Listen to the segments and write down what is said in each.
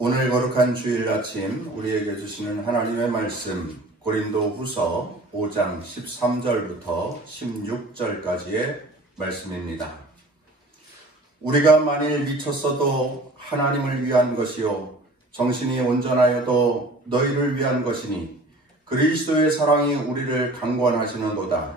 오늘 거룩한 주일 아침 우리에게 주시는 하나님의 말씀 고린도 후서 5장 13절부터 16절까지의 말씀입니다. 우리가 만일 미쳤어도 하나님을 위한 것이요 정신이 온전하여도 너희를 위한 것이니 그리스도의 사랑이 우리를 강권하시는도다.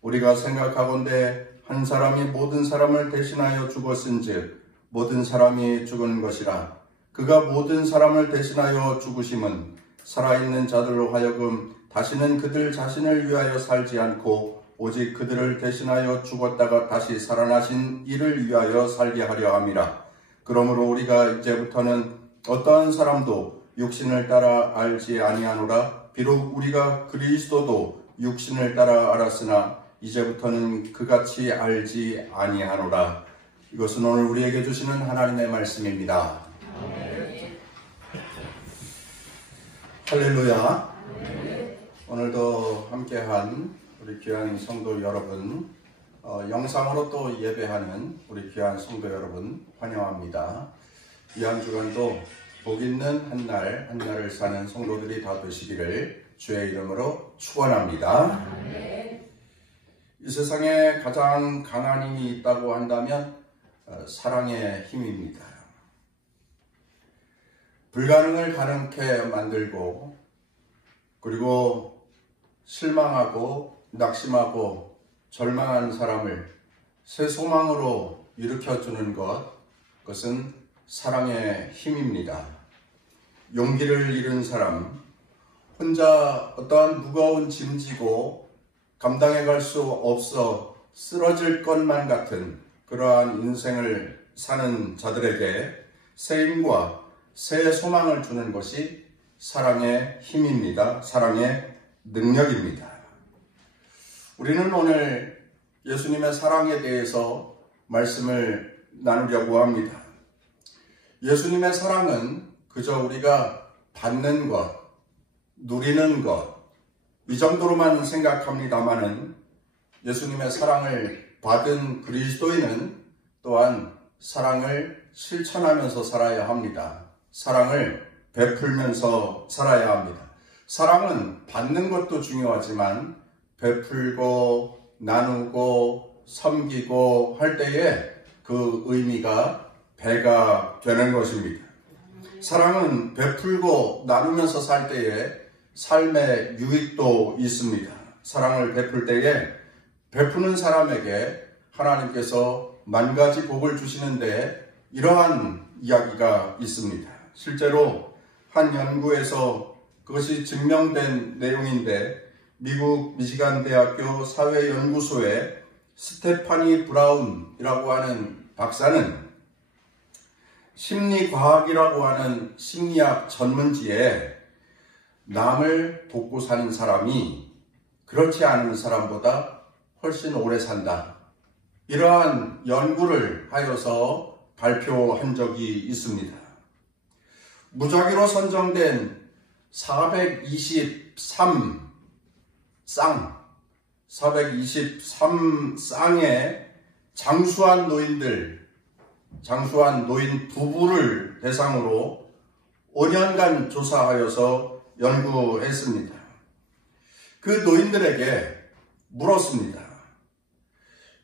우리가 생각하건대 한 사람이 모든 사람을 대신하여 죽었은즉 모든 사람이 죽은 것이라. 그가 모든 사람을 대신하여 죽으심은 살아있는 자들로 하여금 다시는 그들 자신을 위하여 살지 않고 오직 그들을 대신하여 죽었다가 다시 살아나신 이를 위하여 살게 하려 함이라. 그러므로 우리가 이제부터는 어떠한 사람도 육신을 따라 알지 아니하노라. 비록 우리가 그리스도도 육신을 따라 알았으나 이제부터는 그같이 알지 아니하노라. 이것은 오늘 우리에게 주시는 하나님의 말씀입니다. 할렐루야. 오늘도 함께한 우리 귀한 성도 여러분, 영상으로 또 예배하는 우리 귀한 성도 여러분 환영합니다. 이 한 주간도 복 있는 한 날을 사는 성도들이 다 되시기를 주의 이름으로 축원합니다. 이 세상에 가장 강한 힘이 있다고 한다면 사랑의 힘입니다. 불가능을 가능케 만들고 그리고 실망하고 낙심하고 절망한 사람을 새 소망으로 일으켜주는 그것은 사랑의 힘입니다. 용기를 잃은 사람, 혼자 어떠한 무거운 짐 지고 감당해 갈 수 없어 쓰러질 것만 같은 그러한 인생을 사는 자들에게 새 힘과 새 소망을 주는 것이 사랑의 힘입니다. 사랑의 능력입니다. 우리는 오늘 예수님의 사랑에 대해서 말씀을 나누려고 합니다. 예수님의 사랑은 그저 우리가 받는 것, 누리는 것, 이 정도로만 생각합니다마는 예수님의 사랑을 받은 그리스도인은 또한 사랑을 실천하면서 살아야 합니다. 사랑을 베풀면서 살아야 합니다. 사랑은 받는 것도 중요하지만 베풀고 나누고 섬기고 할 때에 그 의미가 배가 되는 것입니다. 사랑은 베풀고 나누면서 살 때에 삶의 유익도 있습니다. 사랑을 베풀 때에 베푸는 사람에게 하나님께서 만 가지 복을 주시는데 이러한 이야기가 있습니다. 실제로 한 연구에서 그것이 증명된 내용인데 미국 미시간 대학교 사회연구소의 스테파니 브라운이라고 하는 박사는 심리과학이라고 하는 심리학 전문지에 남을 돕고 사는 사람이 그렇지 않은 사람보다 훨씬 오래 산다. 이러한 연구를 하여서 발표한 적이 있습니다. 무작위로 선정된 423쌍의 장수한 노인 부부를 대상으로 5년간 조사하여서 연구했습니다. 그 노인들에게 물었습니다.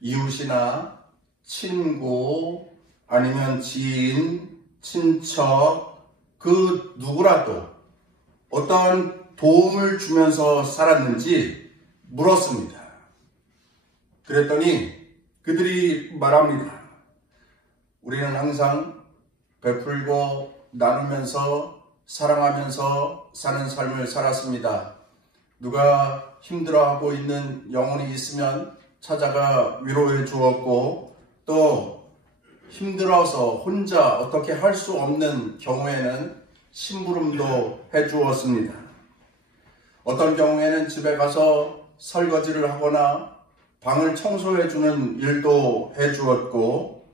이웃이나 친구 아니면 지인, 친척 그 누구라도 어떠한 도움을 주면서 살았는지 물었습니다. 그랬더니 그들이 말합니다. 우리는 항상 베풀고 나누면서 사랑하면서 사는 삶을 살았습니다. 누가 힘들어하고 있는 영혼이 있으면 찾아가 위로해 주었고 또 힘들어서 혼자 어떻게 할 수 없는 경우에는 심부름도 해주었습니다. 어떤 경우에는 집에 가서 설거지를 하거나 방을 청소해주는 일도 해주었고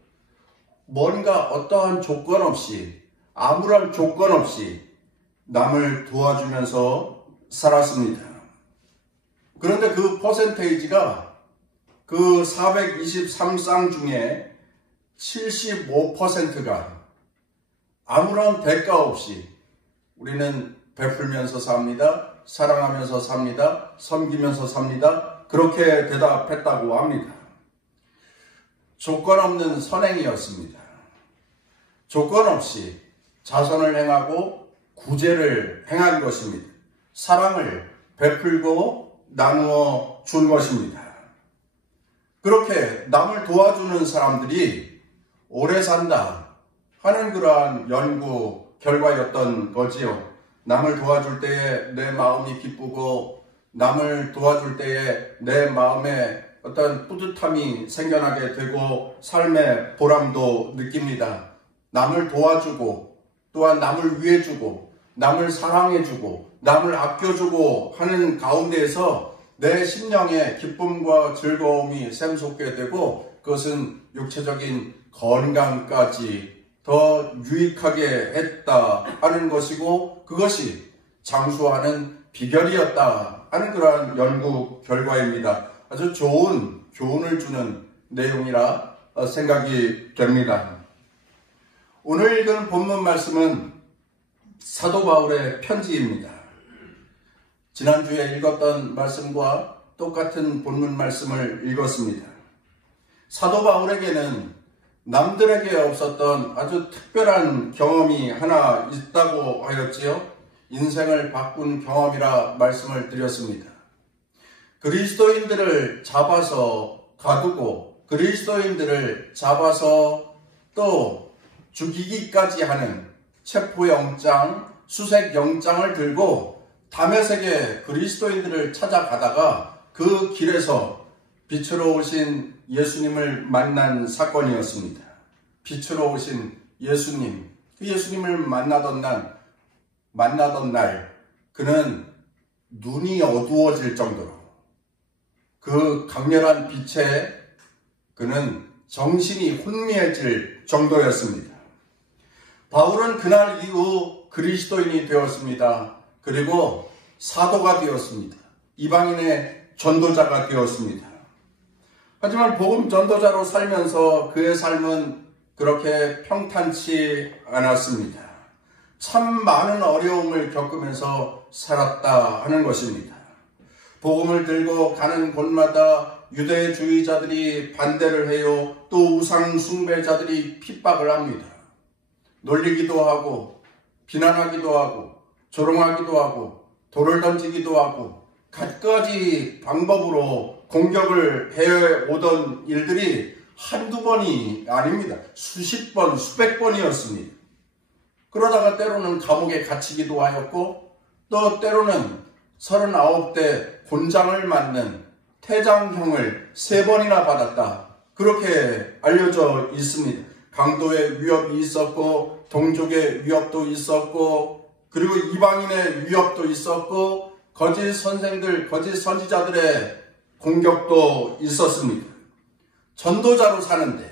뭔가 어떠한 조건 없이 아무런 조건 없이 남을 도와주면서 살았습니다. 그런데 그 퍼센테이지가 그 423쌍 중에 75%가 아무런 대가 없이 우리는 베풀면서 삽니다. 사랑하면서 삽니다. 섬기면서 삽니다. 그렇게 대답했다고 합니다. 조건 없는 선행이었습니다. 조건 없이 자선을 행하고 구제를 행한 것입니다. 사랑을 베풀고 나누어 준 것입니다. 그렇게 남을 도와주는 사람들이 오래 산다 하는 그러한 연구 결과였던 거지요. 남을 도와줄 때에 내 마음이 기쁘고 남을 도와줄 때에 내 마음에 어떤 뿌듯함이 생겨나게 되고 삶의 보람도 느낍니다. 남을 도와주고 또한 남을 위해주고 남을 사랑해주고 남을 아껴주고 하는 가운데에서 내 심령의 기쁨과 즐거움이 샘솟게 되고 그것은 육체적인 건강까지 더 유익하게 했다 하는 것이고 그것이 장수하는 비결이었다 하는 그러한 연구 결과입니다. 아주 좋은 교훈을 주는 내용이라 생각이 됩니다. 오늘 읽은 본문 말씀은 사도 바울의 편지입니다. 지난주에 읽었던 말씀과 똑같은 본문 말씀을 읽었습니다. 사도 바울에게는 남들에게 없었던 아주 특별한 경험이 하나 있다고 하였지요. 인생을 바꾼 경험이라 말씀을 드렸습니다. 그리스도인들을 잡아서 가두고 그리스도인들을 잡아서 또 죽이기까지 하는 체포영장, 수색영장을 들고 다메섹에 그리스도인들을 찾아가다가 그 길에서 빛으로 오신 예수님을 만난 사건이었습니다. 빛으로 오신 예수님, 그 예수님을 만나던 날 그는 눈이 어두워질 정도로 그 강렬한 빛에 그는 정신이 혼미해질 정도였습니다. 바울은 그날 이후 그리스도인이 되었습니다. 그리고 사도가 되었습니다. 이방인의 전도자가 되었습니다. 하지만 복음 전도자로 살면서 그의 삶은 그렇게 평탄치 않았습니다. 참 많은 어려움을 겪으면서 살았다 하는 것입니다. 복음을 들고 가는 곳마다 유대주의자들이 반대를 해요. 또 우상 숭배자들이 핍박을 합니다. 놀리기도 하고 비난하기도 하고 조롱하기도 하고 돌을 던지기도 하고 갖가지 방법으로 공격을 해오던 일들이 한두 번이 아닙니다. 수십 번, 수백 번이었습니다. 그러다가 때로는 감옥에 갇히기도 하였고 또 때로는 39대 곤장을 맞는 태장형을 3번이나 받았다. 그렇게 알려져 있습니다. 강도의 위협이 있었고 동족의 위협도 있었고 그리고 이방인의 위협도 있었고 거짓 선생들, 거짓 선지자들의 공격도 있었습니다. 전도자로 사는데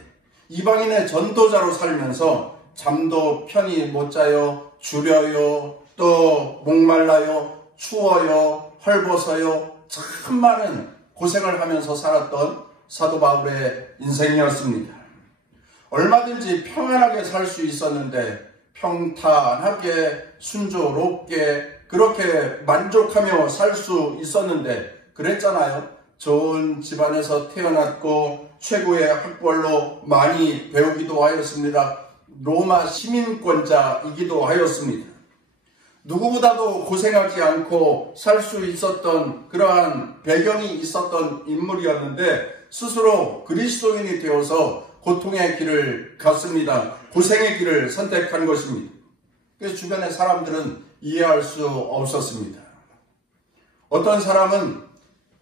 이방인의 전도자로 살면서 잠도 편히 못 자요, 주려요, 또 목말라요, 추워요, 헐벗어요. 참 많은 고생을 하면서 살았던 사도 바울의 인생이었습니다. 얼마든지 평안하게 살 수 있었는데 평탄하게 순조롭게 그렇게 만족하며 살 수 있었는데 그랬잖아요. 좋은 집안에서 태어났고 최고의 학벌로 많이 배우기도 하였습니다. 로마 시민권자이기도 하였습니다. 누구보다도 고생하지 않고 살 수 있었던 그러한 배경이 있었던 인물이었는데 스스로 그리스도인이 되어서 고통의 길을 갔습니다. 고생의 길을 선택한 것입니다. 그래서 주변의 사람들은 이해할 수 없었습니다. 어떤 사람은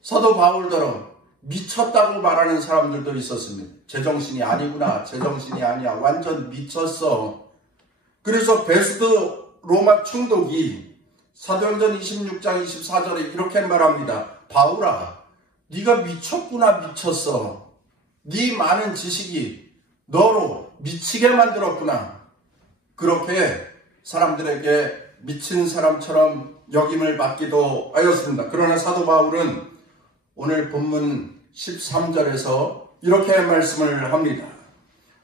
사도 바울처럼 미쳤다고 말하는 사람들도 있었습니다. 제정신이 아니구나, 제정신이 아니야, 완전 미쳤어. 그래서 베스트 로마 총독이 사도행전 26장 24절에 이렇게 말합니다. 바울아, 네가 미쳤구나, 미쳤어. 네 많은 지식이 너로 미치게 만들었구나. 그렇게 사람들에게 미친 사람처럼 역임을 받기도 하였습니다. 그러나 사도 바울은 오늘 본문 13절에서 이렇게 말씀을 합니다.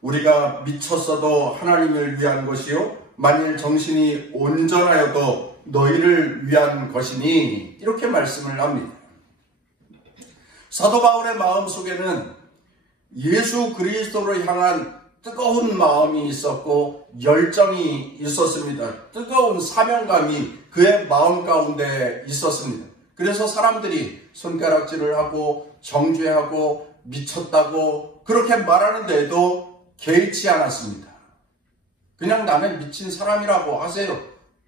우리가 미쳤어도 하나님을 위한 것이요 만일 정신이 온전하여도 너희를 위한 것이니 이렇게 말씀을 합니다. 사도 바울의 마음속에는 예수 그리스도를 향한 뜨거운 마음이 있었고 열정이 있었습니다. 뜨거운 사명감이 그의 마음 가운데 있었습니다. 그래서 사람들이 손가락질을 하고 정죄하고 미쳤다고 그렇게 말하는데도 개의치 않았습니다. 그냥 나는 미친 사람이라고 하세요.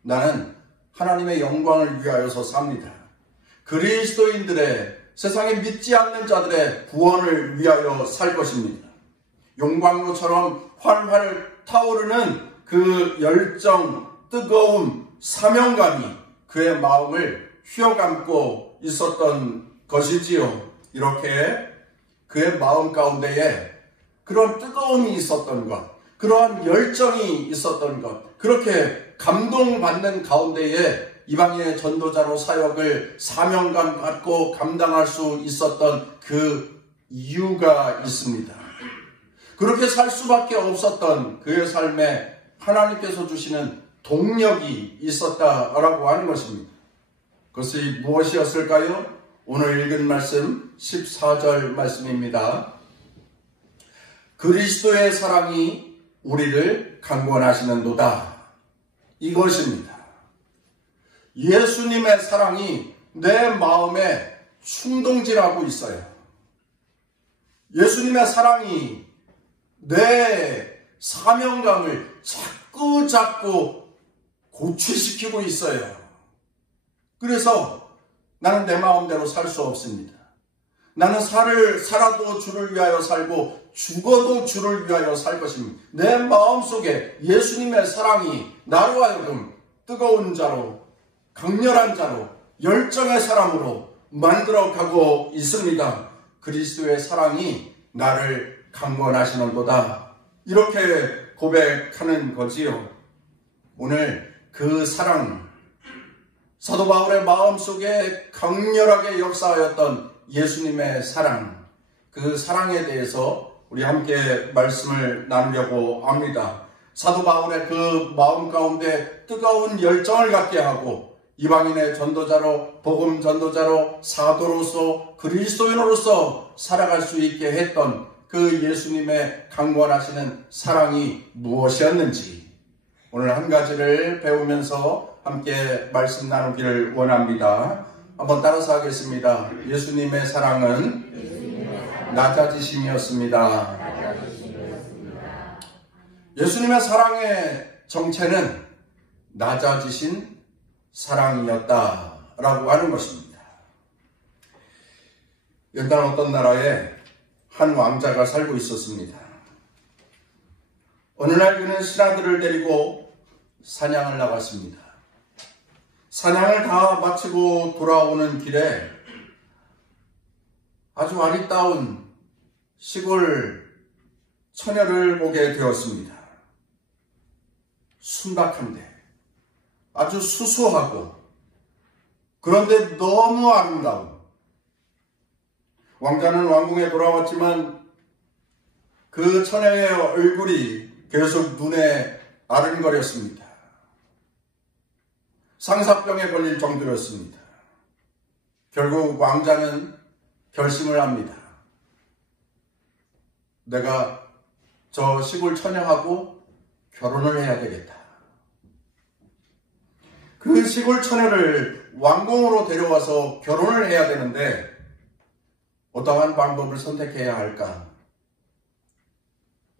나는 하나님의 영광을 위하여서 삽니다. 그리스도인들의 세상에 믿지 않는 자들의 구원을 위하여 살 것입니다. 용광로처럼 활활 타오르는 그 열정, 뜨거움, 사명감이 그의 마음을 휘어감고 있었던 것이지요. 이렇게 그의 마음 가운데에 그런 뜨거움이 있었던 것, 그러한 열정이 있었던 것, 그렇게 감동받는 가운데에 이방인의 전도자로 사역을 사명감 갖고 감당할 수 있었던 그 이유가 있습니다. 그렇게 살 수밖에 없었던 그의 삶에 하나님께서 주시는 동력이 있었다라고 하는 것입니다. 그것이 무엇이었을까요? 오늘 읽은 말씀 14절 말씀입니다. 그리스도의 사랑이 우리를 강권하시는도다. 이것입니다. 예수님의 사랑이 내 마음에 충동질하고 있어요. 예수님의 사랑이 내 사명감을 자꾸 고취시키고 있어요. 그래서 나는 내 마음대로 살 수 없습니다. 나는 살아도 주를 위하여 살고 죽어도 주를 위하여 살 것입니다. 내 마음속에 예수님의 사랑이 나로 하여금 뜨거운 자로, 강렬한 자로, 열정의 사람으로 만들어가고 있습니다. 그리스도의 사랑이 나를 강권하시는도다. 이렇게 고백하는 거지요. 오늘 그 사랑, 사도 바울의 마음속에 강렬하게 역사하였던 예수님의 사랑, 그 사랑에 대해서 우리 함께 말씀을 나누려고 합니다. 사도 바울의 그 마음 가운데 뜨거운 열정을 갖게 하고 이방인의 전도자로, 복음 전도자로, 사도로서, 그리스도인으로서 살아갈 수 있게 했던 그 예수님의 강권하시는 사랑이 무엇이었는지 오늘 한 가지를 배우면서 함께 말씀 나누기를 원합니다. 한번 따라서 하겠습니다. 예수님의 사랑은 낮아지심이었습니다. 예수님의 사랑의 정체는 낮아지신 사랑이었다라고 하는 것입니다. 옛날 어떤 나라에 한 왕자가 살고 있었습니다. 어느 날 그는 신하들을 데리고 사냥을 나갔습니다. 사냥을 다 마치고 돌아오는 길에 아주 아리따운 시골 처녀를 보게 되었습니다. 순박한데 아주 수수하고 그런데 너무 아름다운. 왕자는 왕궁에 돌아왔지만 그 처녀의 얼굴이 계속 눈에 아른거렸습니다. 상사병에 걸릴 정도였습니다. 결국 왕자는 결심을 합니다. 내가 저 시골 처녀하고 결혼을 해야 되겠다. 그 시골 처녀를 왕궁으로 데려와서 결혼을 해야 되는데 어떠한 방법을 선택해야 할까?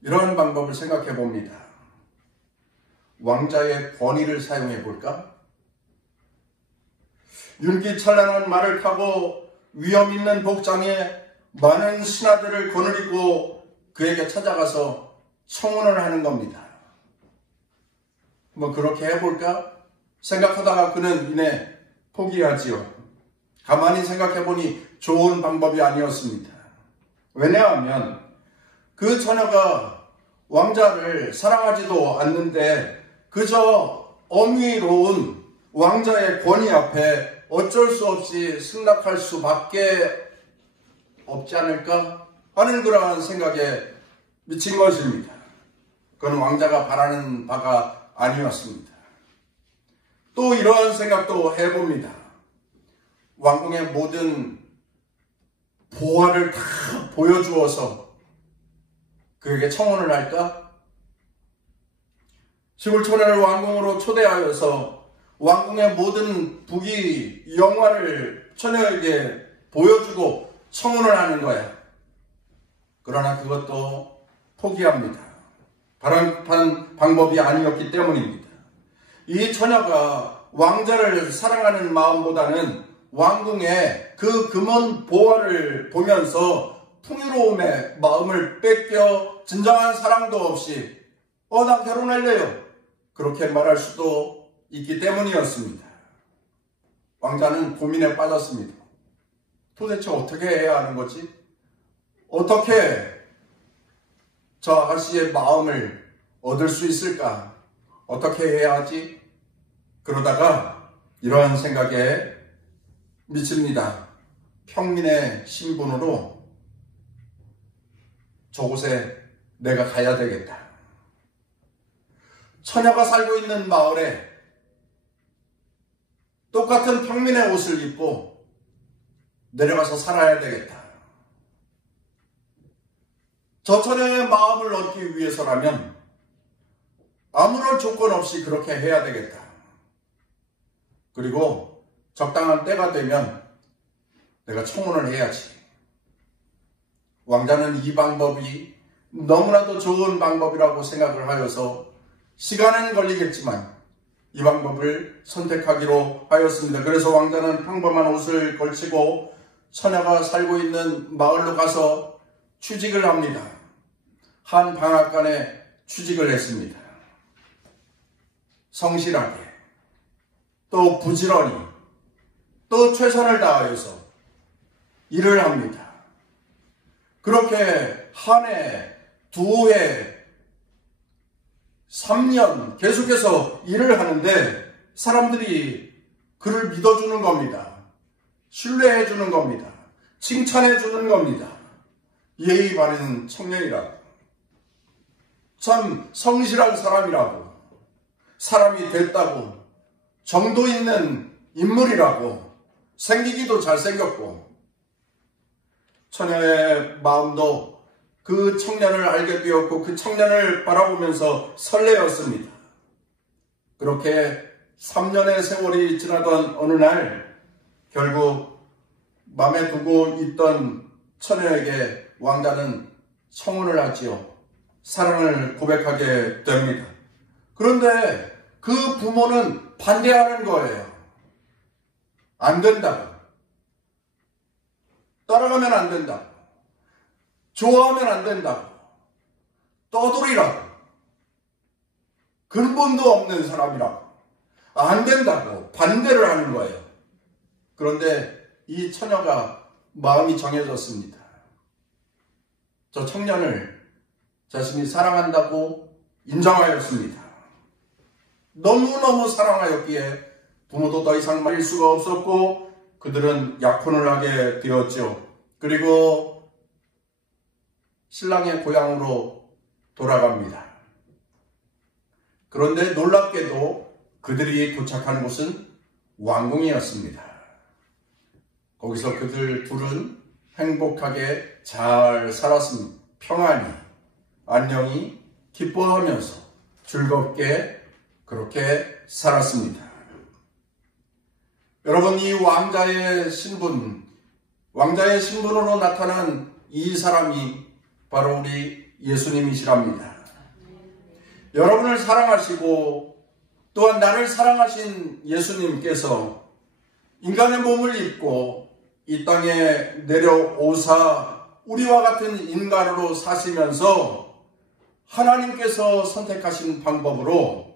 이런 방법을 생각해 봅니다. 왕자의 권위를 사용해 볼까? 윤기찬란한 말을 타고 위험 있는 복장에 많은 신하들을 거느리고 그에게 찾아가서 청혼을 하는 겁니다. 뭐 그렇게 해볼까? 생각하다가 그는 이내 포기하지요. 가만히 생각해보니 좋은 방법이 아니었습니다. 왜냐하면 그 처녀가 왕자를 사랑하지도 않는데 그저 엄위로운 왕자의 권위 앞에 어쩔 수 없이 승낙할 수밖에 없지 않을까 하는 그러한 생각에 미친 것입니다. 그건 왕자가 바라는 바가 아니었습니다. 또 이러한 생각도 해봅니다. 왕궁의 모든 보화를 다 보여주어서 그에게 청혼을 할까? 시골 처녀를 왕궁으로 초대하여서 왕궁의 모든 부귀 영화를 처녀에게 보여주고 청혼을 하는 거야. 그러나 그것도 포기합니다. 바람판 방법이 아니었기 때문입니다. 이 처녀가 왕자를 사랑하는 마음보다는 왕궁의 그 금은 보화를 보면서 풍요로움에 마음을 뺏겨 진정한 사랑도 없이 나 결혼할래요. 그렇게 말할 수도 있기 때문이었습니다. 왕자는 고민에 빠졌습니다. 도대체 어떻게 해야 하는 거지? 어떻게 저 아가씨의 마음을 얻을 수 있을까? 어떻게 해야 하지? 그러다가 이러한 생각에 미칩니다. 평민의 신분으로 저곳에 내가 가야 되겠다. 처녀가 살고 있는 마을에 똑같은 평민의 옷을 입고 내려가서 살아야 되겠다. 저 처녀의 마음을 얻기 위해서라면 아무런 조건 없이 그렇게 해야 되겠다. 그리고 적당한 때가 되면 내가 청혼을 해야지. 왕자는 이 방법이 너무나도 좋은 방법이라고 생각을 하여서 시간은 걸리겠지만 이 방법을 선택하기로 하였습니다. 그래서 왕자는 평범한 옷을 걸치고 처녀가 살고 있는 마을로 가서 취직을 합니다. 한 방앗간에 취직을 했습니다. 성실하게, 또 부지런히, 또 최선을 다하여서 일을 합니다. 그렇게 한 해, 두 해, 3년 계속해서 일을 하는데 사람들이 그를 믿어주는 겁니다. 신뢰해주는 겁니다. 칭찬해주는 겁니다. 예의 바른 청년이라고, 참 성실한 사람이라고, 사람이 됐다고, 정도 있는 인물이라고, 생기기도 잘생겼고, 처녀의 마음도 그 청년을 알게 되었고 그 청년을 바라보면서 설레었습니다. 그렇게 3년의 세월이 지나던 어느 날 결국 맘에 두고 있던 처녀에게 왕자는 청혼을 하지요. 사랑을 고백하게 됩니다. 그런데 그 부모는 반대하는 거예요. 안 된다고. 따라가면 안 된다고. 좋아하면 안 된다고. 떠돌이라고. 근본도 없는 사람이라고. 안 된다고 반대를 하는 거예요. 그런데 이 처녀가 마음이 정해졌습니다. 저 청년을 자신이 사랑한다고 인정하였습니다. 너무너무 사랑하였기에 부모도 더 이상 말릴 수가 없었고 그들은 약혼을 하게 되었죠. 그리고 신랑의 고향으로 돌아갑니다. 그런데 놀랍게도 그들이 도착한 곳은 왕궁이었습니다. 거기서 그들 둘은 행복하게 잘 살았습니다. 평안히, 안녕히, 기뻐하면서 즐겁게 그렇게 살았습니다. 여러분, 이 왕자의 신분으로 나타난 이 사람이 바로 우리 예수님이시랍니다. 여러분을 사랑하시고 또한 나를 사랑하신 예수님께서 인간의 몸을 입고 이 땅에 내려오사 우리와 같은 인간으로 사시면서 하나님께서 선택하신 방법으로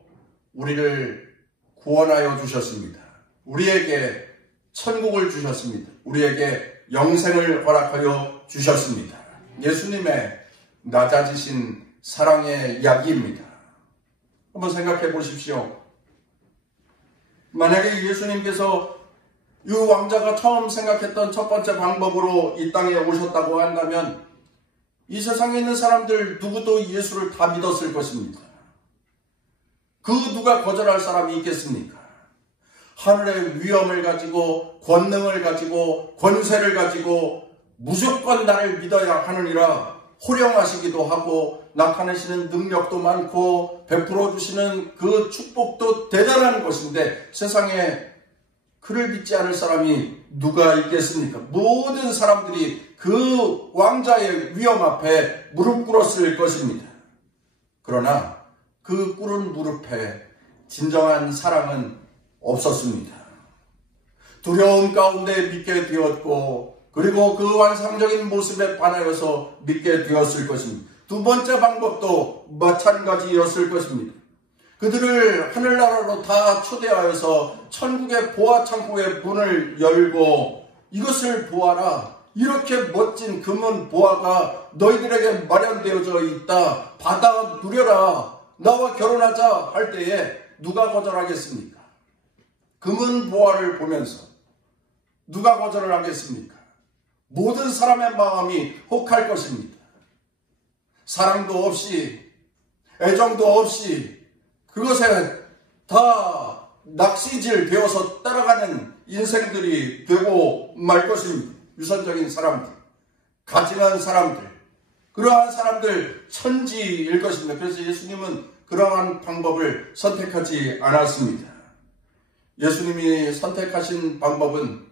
우리를 구원하여 주셨습니다. 우리에게 천국을 주셨습니다. 우리에게 영생을 허락하여 주셨습니다. 예수님의 낮아지신 사랑의 이야기입니다. 한번 생각해 보십시오. 만약에 예수님께서 이 왕자가 처음 생각했던 첫 번째 방법으로 이 땅에 오셨다고 한다면 이 세상에 있는 사람들 누구도 예수를 다 믿었을 것입니다. 그 누가 거절할 사람이 있겠습니까? 하늘의 위엄을 가지고 권능을 가지고 권세를 가지고 무조건 나를 믿어야 하느니라 호령하시기도 하고 나타내시는 능력도 많고 베풀어 주시는 그 축복도 대단한 것인데 세상에 그를 믿지 않을 사람이 누가 있겠습니까? 모든 사람들이 그 왕자의 위엄 앞에 무릎 꿇었을 것입니다. 그러나 그 꿇은 무릎에 진정한 사랑은 없었습니다. 두려움 가운데 믿게 되었고 그리고 그 환상적인 모습에 반하여서 믿게 되었을 것입니다. 두 번째 방법도 마찬가지였을 것입니다. 그들을 하늘나라로 다 초대하여서 천국의 보화 창고의 문을 열고 이것을 보아라. 이렇게 멋진 금은 보화가 너희들에게 마련되어져 있다. 받아 누려라. 나와 결혼하자 할 때에 누가 거절하겠습니까? 금은 보화를 보면서 누가 거절을 하겠습니까? 모든 사람의 마음이 혹할 것입니다. 사랑도 없이 애정도 없이 그것에 다 낚시질 되어서 따라가는 인생들이 되고 말 것입니다. 유선적인 사람들, 가증한 사람들, 그러한 사람들 천지일 것입니다. 그래서 예수님은 그러한 방법을 선택하지 않았습니다. 예수님이 선택하신 방법은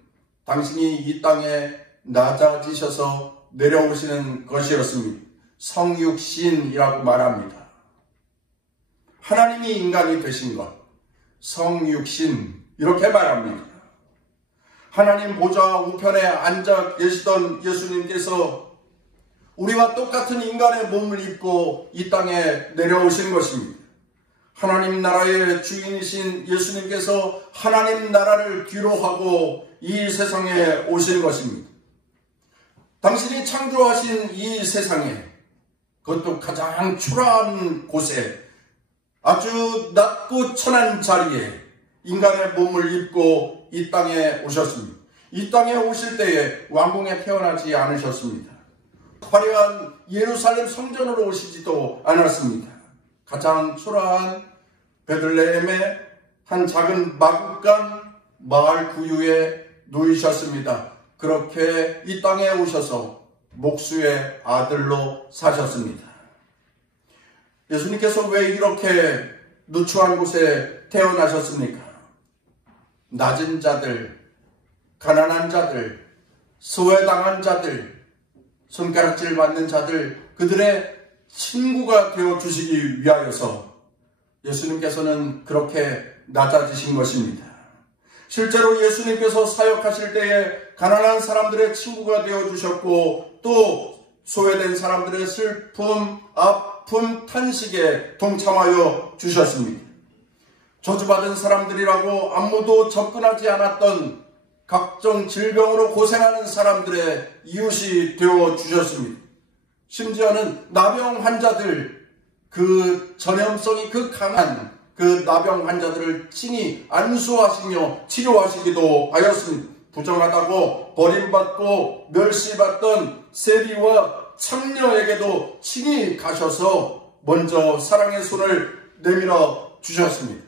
당신이 이 땅에 낮아지셔서 내려오시는 것이었습니다. 성육신이라고 말합니다. 하나님이 인간이 되신 것, 성육신 이렇게 말합니다. 하나님 보좌 우편에 앉아 계시던 예수님께서 우리와 똑같은 인간의 몸을 입고 이 땅에 내려오신 것입니다. 하나님 나라의 주인이신 예수님께서 하나님 나라를 뒤로하고 이 세상에 오신 것입니다. 당신이 창조하신 이 세상에 그것도 가장 초라한 곳에 아주 낮고 천한 자리에 인간의 몸을 입고 이 땅에 오셨습니다. 이 땅에 오실 때에 왕궁에 태어나지 않으셨습니다. 화려한 예루살렘 성전으로 오시지도 않았습니다. 가장 초라한 베들레헴의 한 작은 마국간 마을 구유에 누이셨습니다. 그렇게 이 땅에 오셔서 목수의 아들로 사셨습니다. 예수님께서 왜 이렇게 누추한 곳에 태어나셨습니까? 낮은 자들, 가난한 자들, 소외당한 자들, 손가락질 받는 자들, 그들의 친구가 되어주시기 위하여서 예수님께서는 그렇게 낮아지신 것입니다. 실제로 예수님께서 사역하실 때에 가난한 사람들의 친구가 되어주셨고 또 소외된 사람들의 슬픔, 아픔, 탄식에 동참하여 주셨습니다. 저주받은 사람들이라고 아무도 접근하지 않았던 각종 질병으로 고생하는 사람들의 이웃이 되어주셨습니다. 심지어는 나병 환자들, 그 전염성이 강한 그 나병 환자들을 친히 안수하시며 치료하시기도 하였습니다. 부정하다고 버림받고 멸시받던 세리와 창녀에게도 친히 가셔서 먼저 사랑의 손을 내밀어 주셨습니다.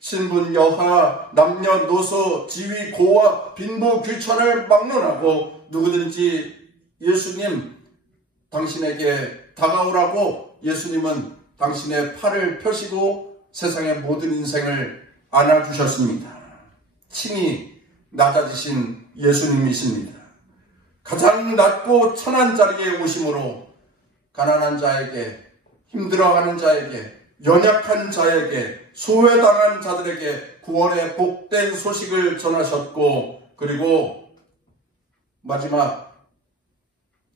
신분, 여하, 남녀노소, 지위, 고와, 빈부, 귀천을 막론하고 누구든지 예수님 당신에게 다가오라고 예수님은 당신의 팔을 펴시고 세상의 모든 인생을 안아주셨습니다. 친히 낮아지신 예수님이십니다. 가장 낮고 천한 자리에 오심으로 가난한 자에게, 힘들어하는 자에게, 연약한 자에게, 소외당한 자들에게 구원의 복된 소식을 전하셨고 그리고 마지막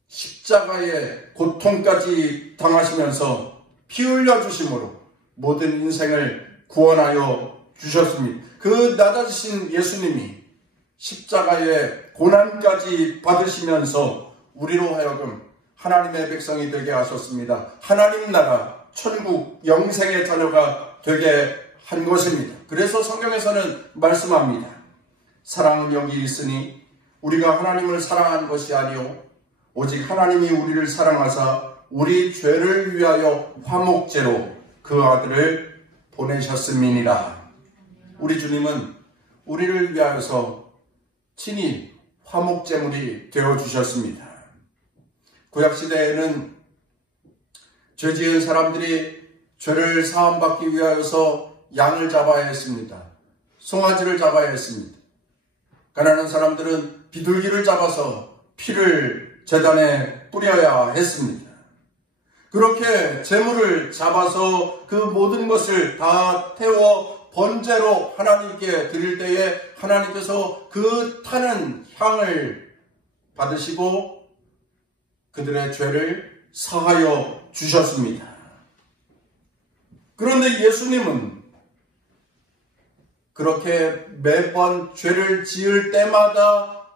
십자가의 고통까지 당하시면서 피 흘려 주심으로 모든 인생을 구원하여 주셨습니다. 그 낮아지신 예수님이 십자가의 고난까지 받으시면서 우리로 하여금 하나님의 백성이 되게 하셨습니다. 하나님 나라, 천국, 영생의 자녀가 되게 한 것입니다. 그래서 성경에서는 말씀합니다. 사랑은 여기 있으니 우리가 하나님을 사랑한 것이 아니요 오직 하나님이 우리를 사랑하사 우리 죄를 위하여 화목제로 그 아들을 보내셨음이니라. 우리 주님은 우리를 위하여서 친히 화목제물이 되어주셨습니다. 구약시대에는 죄 지은 사람들이 죄를 사함받기 위하여서 양을 잡아야 했습니다. 송아지를 잡아야 했습니다. 가난한 사람들은 비둘기를 잡아서 피를 제단에 뿌려야 했습니다. 그렇게 제물을 잡아서 그 모든 것을 다 태워 번제로 하나님께 드릴 때에 하나님께서 그 타는 향을 받으시고 그들의 죄를 사하여 주셨습니다. 그런데 예수님은 그렇게 매번 죄를 지을 때마다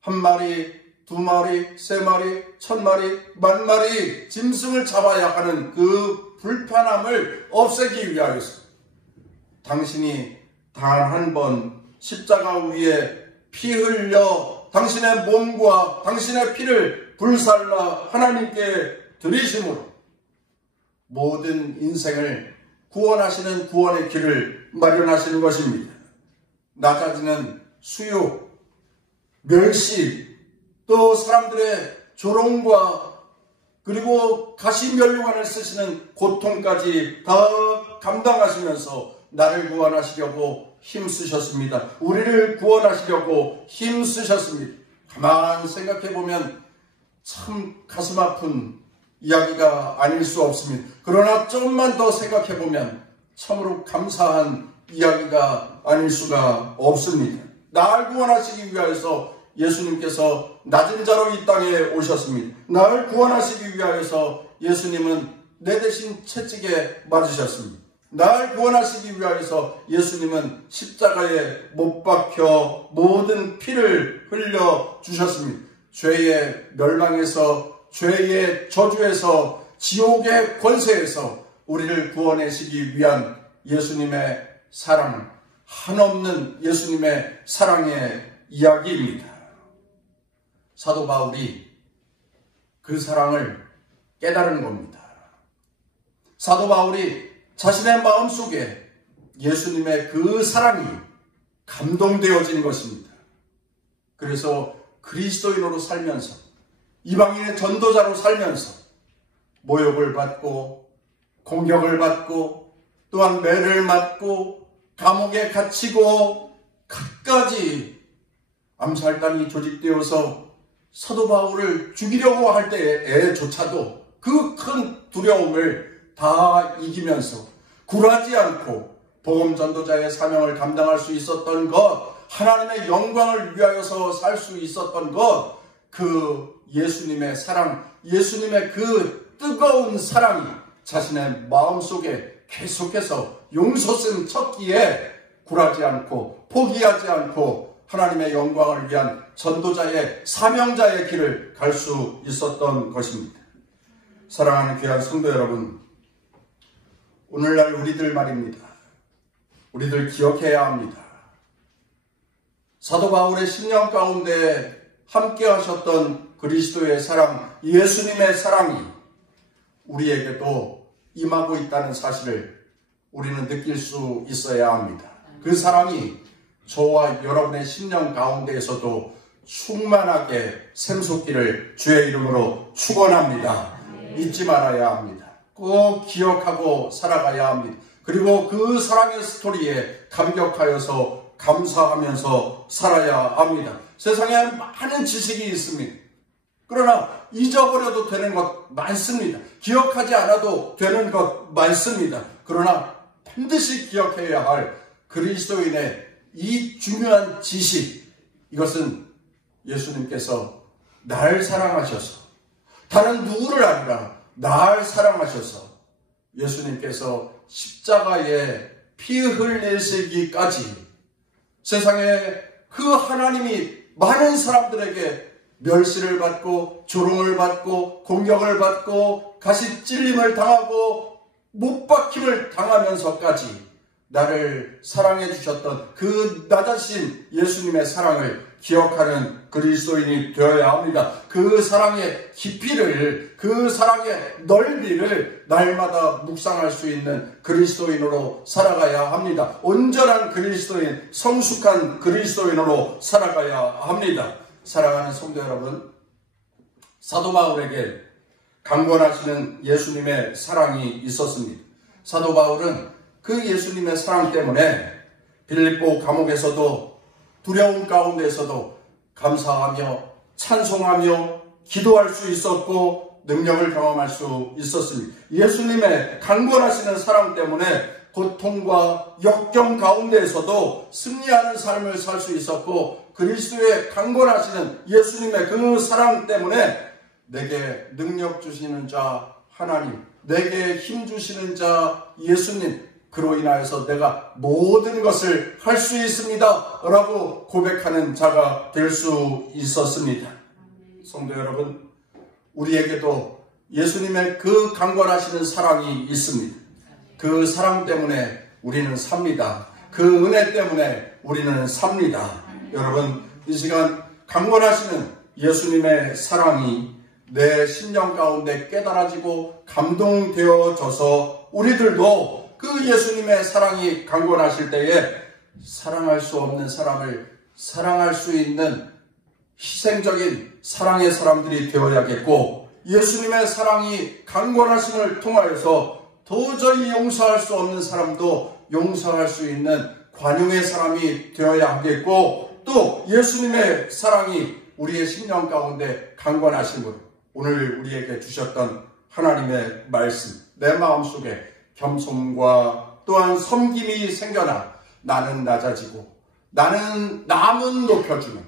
한 마리, 두 마리, 세 마리, 천 마리, 만 마리 짐승을 잡아야 하는 그 불편함을 없애기 위하여서 당신이 단 한 번 십자가 위에 피 흘려 당신의 몸과 당신의 피를 불살라 하나님께 드리심으로 모든 인생을 구원하시는 구원의 길을 마련하시는 것입니다. 낮아지는 수욕, 멸시, 또 사람들의 조롱과 그리고 가시면류관을 쓰시는 고통까지 다 감당하시면서 나를 구원하시려고 힘쓰셨습니다. 우리를 구원하시려고 힘쓰셨습니다. 가만 생각해보면 참 가슴 아픈 이야기가 아닐 수 없습니다. 그러나 조금만 더 생각해보면 참으로 감사한 이야기가 아닐 수가 없습니다. 나를 구원하시기 위하여서 예수님께서 낮은 자로 이 땅에 오셨습니다. 나를 구원하시기 위하여서 예수님은 내 대신 채찍에 맞으셨습니다. 나를 구원하시기 위하여서 예수님은 십자가에 못 박혀 모든 피를 흘려 주셨습니다. 죄의 멸망에서, 죄의 저주에서, 지옥의 권세에서 우리를 구원하시기 위한 예수님의 사랑, 한없는 예수님의 사랑의 이야기입니다. 사도 바울이 그 사랑을 깨달은 겁니다. 사도 바울이 자신의 마음속에 예수님의 그 사랑이 감동되어진 것입니다. 그래서 그리스도인으로 살면서 이방인의 전도자로 살면서 모욕을 받고 공격을 받고 또한 매를 맞고 감옥에 갇히고 끝까지 암살단이 조직되어서 사도 바울을 죽이려고 할 때에조차도 그 큰 두려움을 다 이기면서 굴하지 않고 복음 전도자의 사명을 감당할 수 있었던 것, 하나님의 영광을 위하여서 살 수 있었던 것, 그 예수님의 사랑, 예수님의 그 뜨거운 사랑이 자신의 마음속에 계속해서 용솟음 쳤기에 굴하지 않고 포기하지 않고 하나님의 영광을 위한 전도자의 사명자의 길을 갈 수 있었던 것입니다. 사랑하는 귀한 성도 여러분, 오늘날 우리들 말입니다. 우리들 기억해야 합니다. 사도 바울의 10년 가운데 함께 하셨던 그리스도의 사랑, 예수님의 사랑이 우리에게도 임하고 있다는 사실을 우리는 느낄 수 있어야 합니다. 그 사랑이 저와 여러분의 10년 가운데에서도 충만하게 샘솟기를 주의 이름으로 축원합니다. 잊지 말아야 합니다. 꼭 기억하고 살아가야 합니다. 그리고 그 사랑의 스토리에 감격하여서 감사하면서 살아야 합니다. 세상에 많은 지식이 있습니다. 그러나 잊어버려도 되는 것 많습니다. 기억하지 않아도 되는 것 많습니다. 그러나 반드시 기억해야 할 그리스도인의 이 중요한 지식, 이것은 예수님께서 날 사랑하셔서 다른 누구를 아니라 날 사랑하셔서 예수님께서 십자가에 피 흘리시기까지 세상에 그 하나님이 많은 사람들에게 멸시를 받고 조롱을 받고 공격을 받고 가시 찔림을 당하고 못 박힘을 당하면서까지 나를 사랑해 주셨던 그 낮아신 예수님의 사랑을 기억하는 그리스도인이 되어야 합니다. 그 사랑의 깊이를, 그 사랑의 넓이를 날마다 묵상할 수 있는 그리스도인으로 살아가야 합니다. 온전한 그리스도인, 성숙한 그리스도인으로 살아가야 합니다. 사랑하는 성도 여러분, 사도 바울에게 강권하시는 예수님의 사랑이 있었습니다. 사도 바울은 그 예수님의 사랑 때문에 빌립보 감옥에서도 두려움 가운데서도 감사하며 찬송하며 기도할 수 있었고 능력을 경험할 수 있었습니다. 예수님의 강권하시는 사랑 때문에 고통과 역경 가운데에서도 승리하는 삶을 살 수 있었고, 그리스도의 강권하시는 예수님의 그 사랑 때문에 내게 능력 주시는 자 하나님, 내게 힘 주시는 자 예수님, 그로 인하여서 내가 모든 것을 할 수 있습니다 라고 고백하는 자가 될 수 있었습니다. 성도 여러분, 우리에게도 예수님의 그 강권하시는 사랑이 있습니다. 그 사랑 때문에 우리는 삽니다. 그 은혜 때문에 우리는 삽니다. 여러분, 이 시간 강권하시는 예수님의 사랑이 내 심령 가운데 깨달아지고 감동되어져서 우리들도 그 예수님의 사랑이 강권하실 때에 사랑할 수 없는 사람을 사랑할 수 있는 희생적인 사랑의 사람들이 되어야겠고, 예수님의 사랑이 강권하심을 통하여서 도저히 용서할 수 없는 사람도 용서할 수 있는 관용의 사람이 되어야 하겠고, 또 예수님의 사랑이 우리의 심령 가운데 강권하신 분, 오늘 우리에게 주셨던 하나님의 말씀, 내 마음속에 겸손과 또한 섬김이 생겨나 나는 낮아지고 나는 남은 높여주는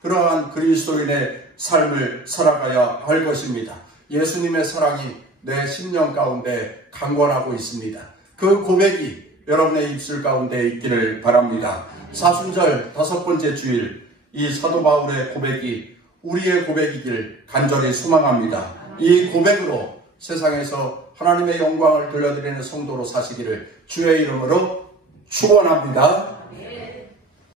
그러한 그리스도인의 삶을 살아가야 할 것입니다. 예수님의 사랑이 내 심령 가운데 강권하고 있습니다. 그 고백이 여러분의 입술 가운데 있기를 바랍니다. 사순절 5번째 주일, 이 사도 바울의 고백이 우리의 고백이길 간절히 소망합니다. 이 고백으로 세상에서 하나님의 영광을 돌려드리는 성도로 사시기를 주의 이름으로 축원합니다.